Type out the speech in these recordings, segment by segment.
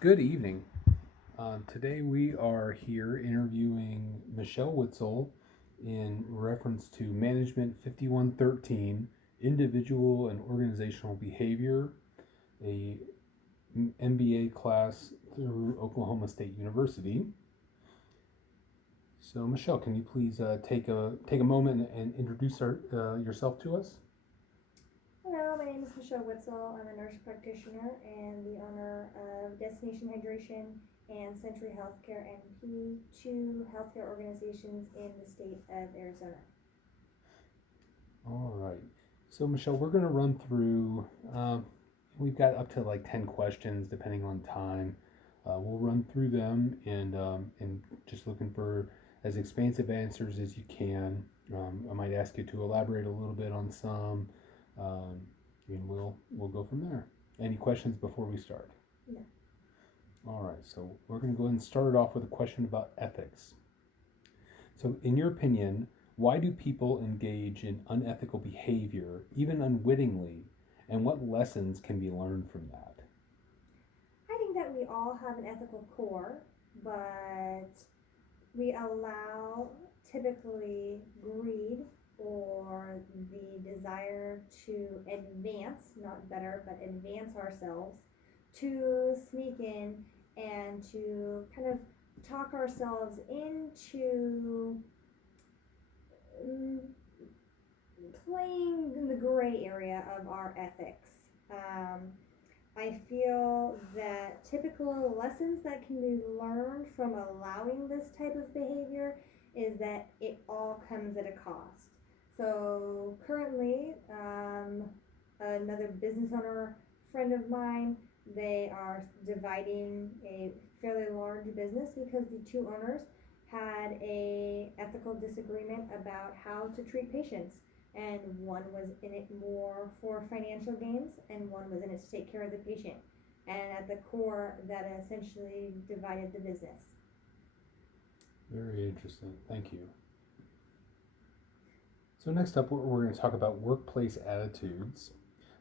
Good evening. Today we are here interviewing Michelle Witzel in reference to Management 5113, Individual and Organizational Behavior, a MBA class through Oklahoma State University. So, Michelle, can you please take a moment and introduce yourself to us? Hello, my name is Michelle Witzel. I'm a nurse practitioner and the owner of Destination Hydration and Century Healthcare NP, two healthcare organizations in the state of Arizona. All right. So, Michelle, we're going to run through, we've got up to like 10 questions depending on time. We'll run through them and just looking for as expansive answers as you can. I might ask you to elaborate a little bit on some, um, and we'll go from there. Any questions before we start? No. All right, so we're going to go ahead and start it off with a question about ethics. So, in your opinion, why do people engage in unethical behavior, even unwittingly, and what lessons can be learned from that? I think that we all have an ethical core, but we allow typically greed or the desire to advance, not better, but advance ourselves, to sneak in and to kind of talk ourselves into mm, playing in the gray area of our ethics. I feel that typical lessons that can be learned from allowing this type of behavior is that it all comes at a cost. So currently, another business owner friend of mine, they are dividing a fairly large business because the two owners had a ethical disagreement about how to treat patients, and one was in it more for financial gains and one was in it to take care of the patient, and at the core that essentially divided the business. Very interesting. Thank you. So, next up, we're going to talk about workplace attitudes.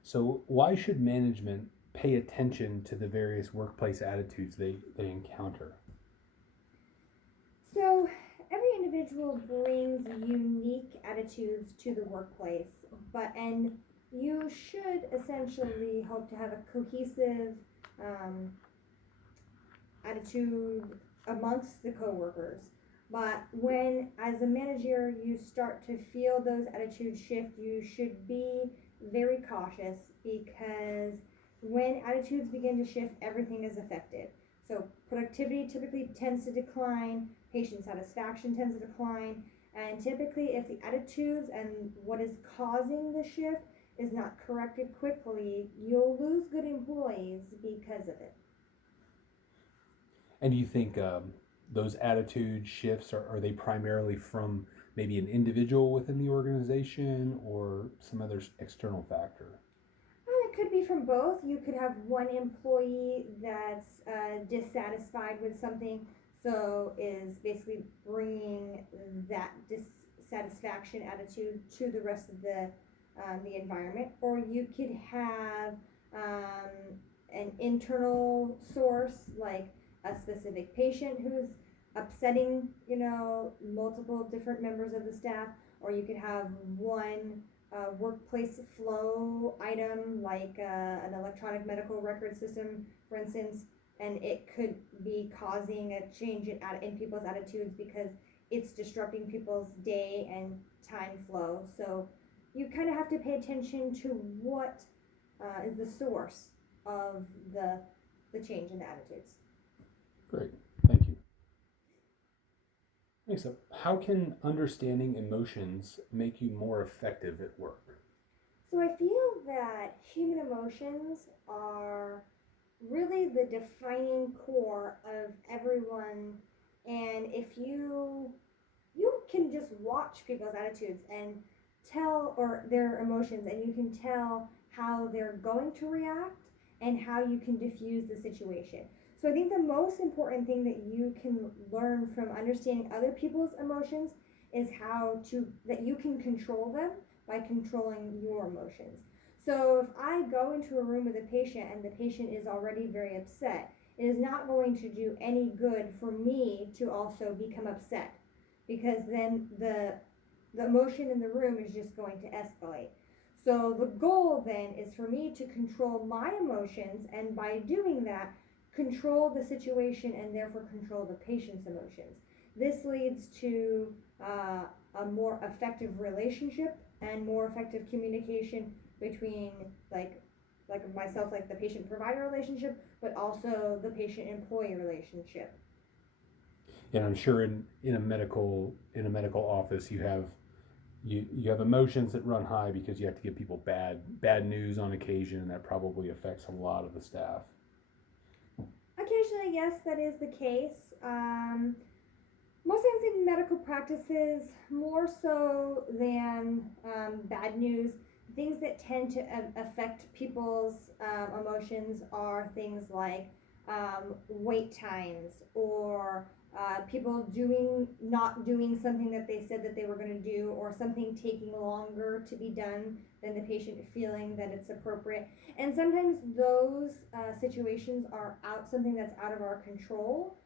So, why should management pay attention to the various workplace attitudes they encounter? So every individual brings unique attitudes to the workplace, but and you should essentially hope to have a cohesive um, attitude amongst the coworkers. But when, as a manager, you start to feel those attitudes shift, you should be very cautious because when attitudes begin to shift, everything is affected. So, productivity typically tends to decline, patient satisfaction tends to decline, and typically, if the attitudes and what is causing the shift is not corrected quickly, you'll lose good employees because of it. And do you think those attitude shifts are they primarily from maybe an individual within the organization or some other external factor? Well, it could be from both. You could have one employee that's dissatisfied with something, so is basically bringing that dissatisfaction attitude to the rest of the environment, or you could have an internal source like a specific patient who's upsetting, multiple different members of the staff, or you could have one workplace flow item like an electronic medical record system, for instance, and it could be causing a change in people's attitudes because it's disrupting people's day and time flow. So you kind of have to pay attention to what is the source of the change in the attitudes. Great, thank you. Next up, how can understanding emotions make you more effective at work? So I feel that human emotions are really the defining core of everyone, and if you can just watch people's attitudes and tell, or their emotions, and you can tell how they're going to react and how you can diffuse the situation. So I think the most important thing that you can learn from understanding other people's emotions is how to that you can control them by controlling your emotions. So if I go into a room with a patient and the patient is already very upset, it is not going to do any good for me to also become upset, because then the emotion in the room is just going to escalate. So the goal then is for me to control my emotions, and by doing that, control the situation and therefore control the patient's emotions. This leads to a more effective relationship and more effective communication between like myself, like the patient provider relationship, but also the patient employee relationship. And I'm sure in a medical office you have emotions that run high because you have to give people bad news on occasion, and that probably affects a lot of the staff. Occasionally, yes, that is the case. Most times in medical practices, more so than bad news, things that tend to affect people's emotions are things like wait times, or people not doing something that they said that they were going to do, or something taking longer to be done than the patient feeling that it's appropriate. And sometimes those situations are something that's out of our control,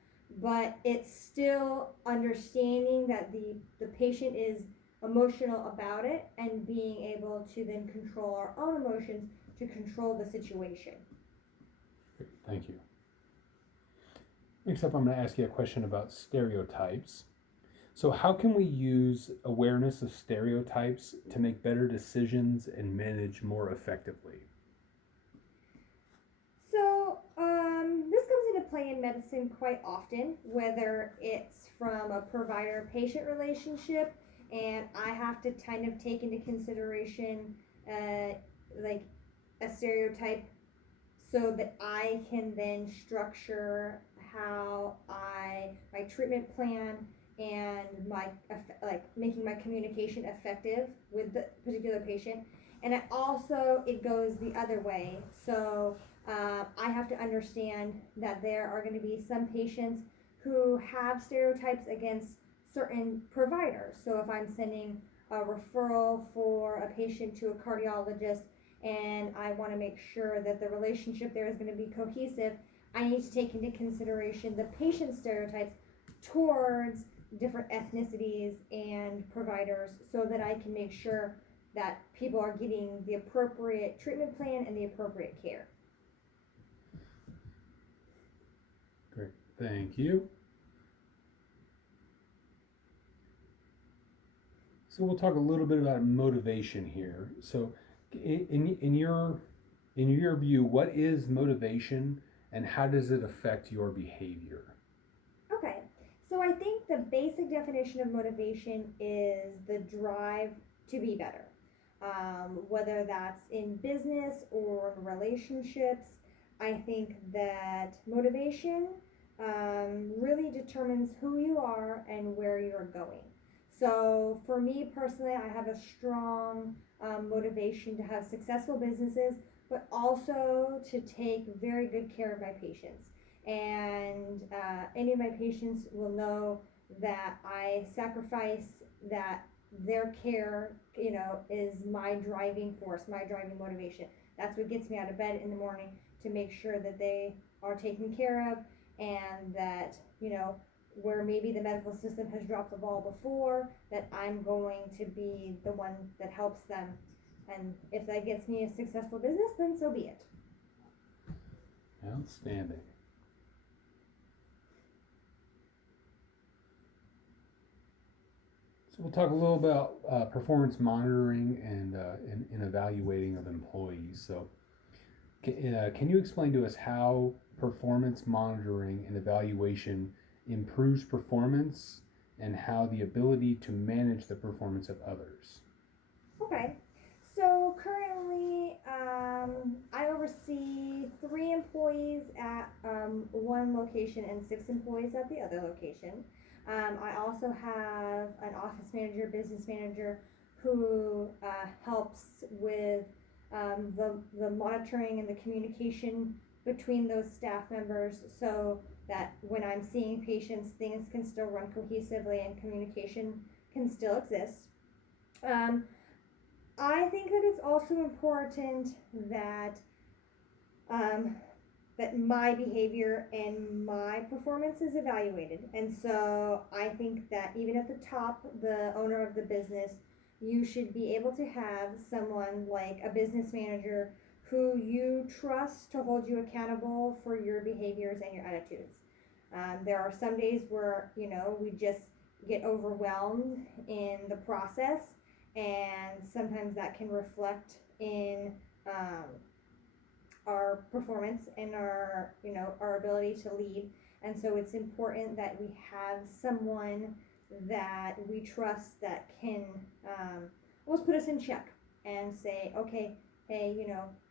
but it's still understanding that the patient is emotional about it, and being able to then control our own emotions to control the situation. Great, thank you. Next up, I'm going to ask you a question about stereotypes. So, how can we use awareness of stereotypes to make better decisions and manage more effectively? So, this comes into play in medicine quite often, whether it's from a provider-patient relationship, and I have to kind of take into consideration, like a stereotype, so that I can then structure how my treatment plan and my like making my communication effective with the particular patient. And it goes the other way. So I have to understand that there are going to be some patients who have stereotypes against certain providers. So if I'm sending a referral for a patient to a cardiologist, and I want to make sure that the relationship there is going to be cohesive, I need to take into consideration the patient stereotypes towards different ethnicities and providers, so that I can make sure that people are getting the appropriate treatment plan and the appropriate care. Great, thank you. So we'll talk a little bit about motivation here. So in your view, what is motivation, and how does it affect your behavior? Okay, so I think the basic definition of motivation is the drive to be better. Whether that's in business or in relationships, I think that motivation really determines who you are and where you're going. So for me personally, I have a strong motivation to have successful businesses, but also to take very good care of my patients. And any of my patients will know that I sacrifice that their care, is my driving force, my driving motivation. That's what gets me out of bed in the morning, to make sure that they are taken care of, and that, where maybe the medical system has dropped the ball before, that I'm going to be the one that helps them. And if that gets me a successful business, then so be it. Outstanding. So we'll talk a little about performance monitoring and evaluating of employees. So can you explain to us how performance monitoring and evaluation improves performance, and how the ability to manage the performance of others? Okay, so currently I oversee 3 employees at one location and 6 employees at the other location. I also have an office manager, business manager, who helps with the monitoring and the communication between those staff members, so that when I'm seeing patients, things can still run cohesively and communication can still exist. I think that it's also important that that my behavior and my performance is evaluated. And so I think that even at the top, the owner of the business, you should be able to have someone like a business manager who you trust to hold you accountable for your behaviors and your attitudes. There are some days where, we just get overwhelmed in the process, and sometimes that can reflect in our performance and our ability to lead. And so it's important that we have someone that we trust that can almost put us in check and say, okay, hey,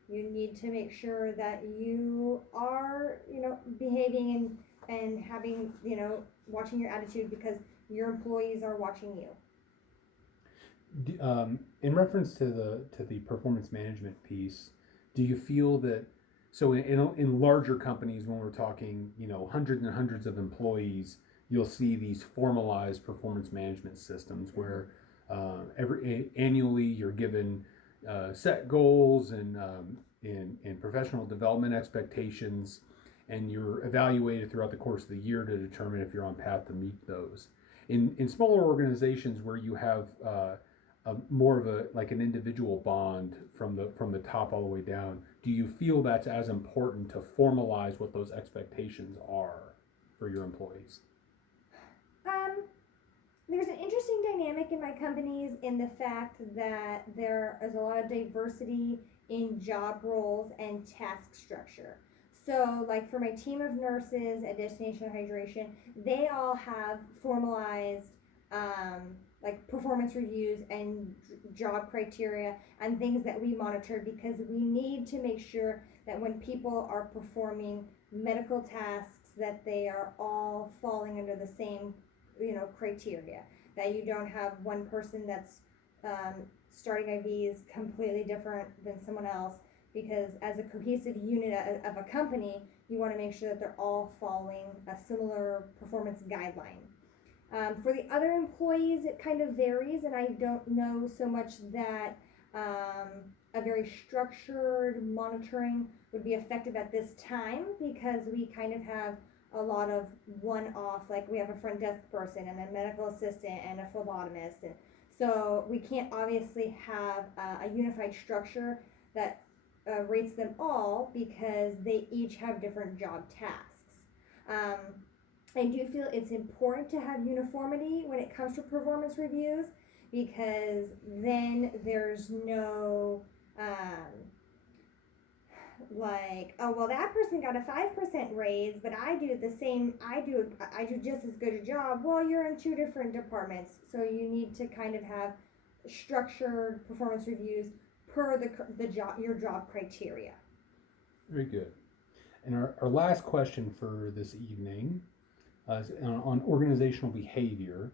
you need to make sure that you are, behaving and having, watching your attitude, because your employees are watching you. In reference to the performance management piece, do you feel that so in larger companies, when we're talking hundreds and hundreds of employees, you'll see these formalized performance management systems where annually you're given set goals and professional development expectations, and you're evaluated throughout the course of the year to determine if you're on path to meet those. In smaller organizations where you have more of an individual bond from the top all the way down, do you feel that's as important to formalize what those expectations are for your employees? There's an interesting dynamic in my companies in the fact that there is a lot of diversity in job roles and task structure. So, like for my team of nurses at Destination Hydration, they all have formalized performance reviews and job criteria and things that we monitor, because we need to make sure that when people are performing medical tasks, that they are all falling under the same criteria, that you don't have one person that's starting IVs completely different than someone else, because as a cohesive unit of a company, you want to make sure that they're all following a similar performance guideline. For the other employees, it kind of varies, and I don't know so much that a very structured monitoring would be effective at this time, because we kind of have a lot of one-off, like we have a front desk person and a medical assistant and a phlebotomist, and so we can't obviously have a unified structure that rates them all, because they each have different job tasks. I do feel it's important to have uniformity when it comes to performance reviews, because then there's no oh well, that person got a 5% raise, but I do just as good a job. Well, you're in two different departments, so you need to kind of have structured performance reviews per your job criteria. Very good. And our last question for this evening is on organizational behavior.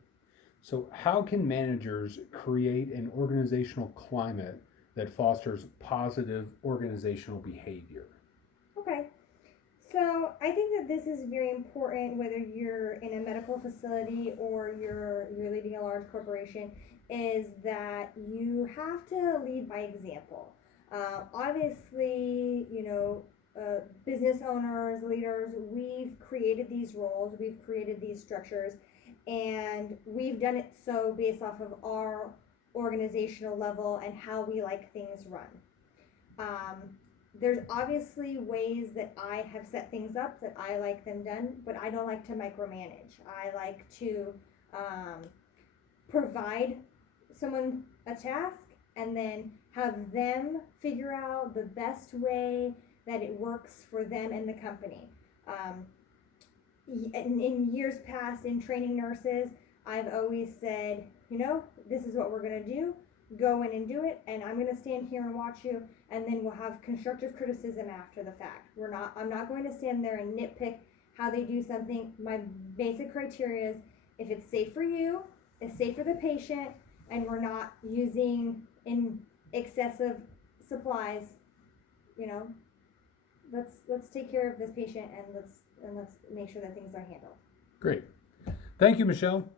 So how can managers create an organizational climate that fosters positive organizational behavior? Okay. So I think that this is very important, whether you're in a medical facility or you're leading a large corporation, is that you have to lead by example. Obviously, business owners, leaders, we've created these roles, we've created these structures, and we've done it so based off of our organizational level and how we like things run. There's obviously ways that I have set things up that I like them done, but I don't like to micromanage. I like to provide someone a task and then have them figure out the best way that it works for them and the company. In years past, in training nurses, I've always said, this is what we're going to do. Go in and do it, and I'm going to stand here and watch you, and then we'll have constructive criticism after the fact. I'm not going to stand there and nitpick how they do something. My basic criteria is if it's safe for you, it's safe for the patient, and we're not using in excessive supplies. Let's take care of this patient, and let's make sure that things are handled. Great. Thank you, Michelle.